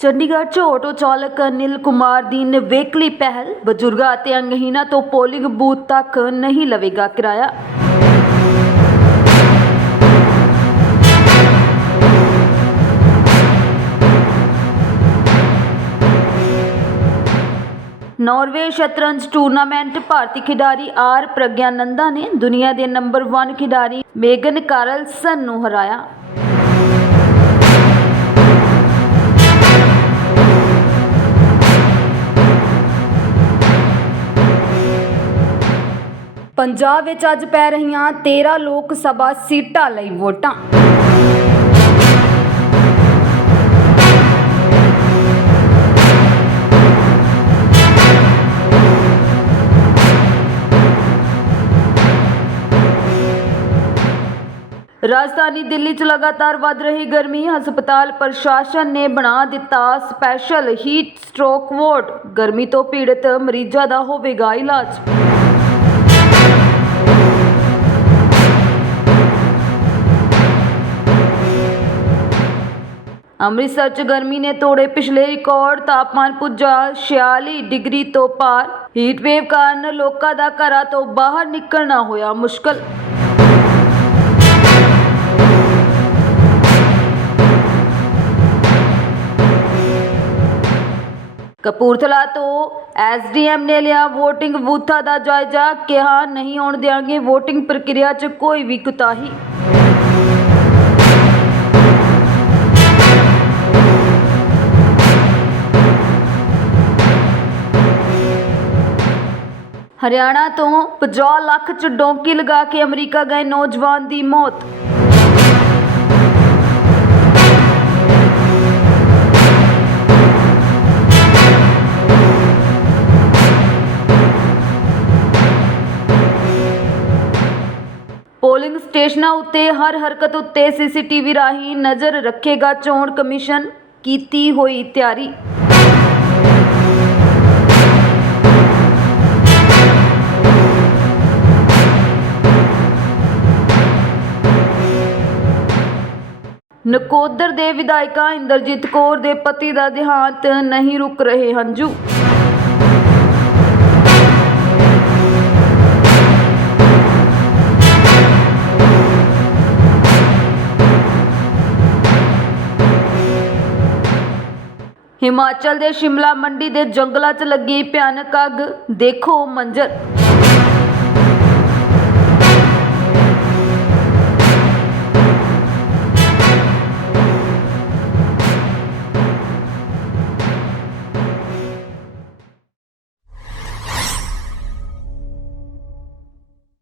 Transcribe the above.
ਚੰਡੀਗੜ੍ਹ 'ਚ ਆਟੋ ਚਾਲਕ ਅਨਿਲ ਕੁਮਾਰ ਦੀ ਨਿਵੇਕਲੀ ਪਹਿਲ, ਬਜ਼ੁਰਗਾਂ ਅਤੇ ਅੰਗਹੀਣਾਂ ਤੋਂ ਪੋਲਿੰਗ ਬੂਥ ਤੱਕ ਨਹੀਂ ਲਵੇਗਾ ਕਿਰਾਇਆ। ਨਾਰਵੇ ਸ਼ਤਰੰਜ ਟੂਰਨਾਮੈਂਟ ਭਾਰਤੀ ਖਿਡਾਰੀ ਆਰ ਪ੍ਰਗਿਆਨੰਦਾ ਨੇ ਦੁਨੀਆ ਦੇ ਨੰਬਰ 1 ਖਿਡਾਰੀ ਮੇਗਨ ਕਾਰਲਸਨ ਨੂੰ ਹਰਾਇਆ। ਪੰਜਾਬ ਵਿੱਚ ਅੱਜ ਪੈ ਰਹੀਆਂ 13 ਲੋਕ ਸਭਾ ਸੀਟਾਂ ਲਈ ਵੋਟਾਂ। ਰਾਜਧਾਨੀ ਦਿੱਲੀ 'ਚ ਲਗਾਤਾਰ ਵੱਧ ਰਹੀ ਗਰਮੀ, ਹਸਪਤਾਲ ਪ੍ਰਸ਼ਾਸਨ ਨੇ ਬਣਾ ਦਿੱਤਾ ਸਪੈਸ਼ਲ ਹੀਟ ਸਟ੍ਰੋਕ ਵਾਰਡ। ਗਰਮੀ ਤੋਂ ਪੀੜਤ ਮਰੀਜ਼ਾਂ ਦਾ ਹੋਵੇਗਾ ਇਲਾਜ। ਅੰਮ੍ਰਿਤਸਰ 'ਚ ਗਰਮੀ ਨੇ ਤੋੜੇ ਪਿਛਲੇ ਰਿਕਾਰਡ, ਤਾਪਮਾਨ ਪੁੱਜਾ 46 ਡਿਗਰੀ ਤੋਂ ਪਾਰ। ਹੀਟ ਵੇਵ ਕਾਰਨ ਲੋਕਾਂ ਦਾ ਘਰਾਂ ਤੋਂ ਬਾਹਰ ਨਿਕਲਣਾ ਹੋਇਆ ਮੁਸ਼ਕਲ। ਕਪੂਰਥਲਾ ਤੋਂ ਐਸਡੀਐਮ ਨੇ ਲਿਆ VOTING ਬੂਥਾਂ ਦਾ ਜਾਇਜ਼ਾ, ਕਿਹਾ ਨਹੀਂ ਆਉਣ ਦਿਆਂਗੇ VOTING ਪ੍ਰਕਿਰਿਆ 'ਚ ਕੋਈ ਵੀ ਕੁਤਾਹੀ। ਹਰਿਆਣਾ ਤੋਂ 50 ਲੱਖ 'ਚ ਡੋਂਕੀ ਲਗਾ ਕੇ ਅਮਰੀਕਾ ਗਏ ਨੌਜਵਾਨ ਦੀ ਮੌਤ। ਪੋਲਿੰਗ ਸਟੇਸ਼ਨਾਂ ਉੱਤੇ ਹਰ ਹਰਕਤ ਉੱਤੇ ਸੀਸੀਟੀਵੀ ਰਾਹੀਂ ਨਜ਼ਰ ਰੱਖੇਗਾ ਚੋਣ ਕਮਿਸ਼ਨ। ਕੀਤੀ ਹੋਈ ਤਿਆਰੀ। ਨਕੋਦਰ ਦੇ ਵਿਧਾਇਕਾ ਇੰਦਰਜੀਤ ਕੌਰ ਦੇ ਪਤੀ ਦਾ ਦੇਹਾਂਤ ਨਹੀਂ ਰੁਕ ਰਹੇ ਹੰਝੂ। ਹਿਮਾਚਲ ਦੇ ਸ਼ਿਮਲਾ ਮੰਡੀ ਦੇ ਜੰਗਲਾਂ 'ਚ ਲੱਗੀ ਭਿਆਨਕ ਅੱਗ। ਦੇਖੋ ਮੰਜ਼ਰ।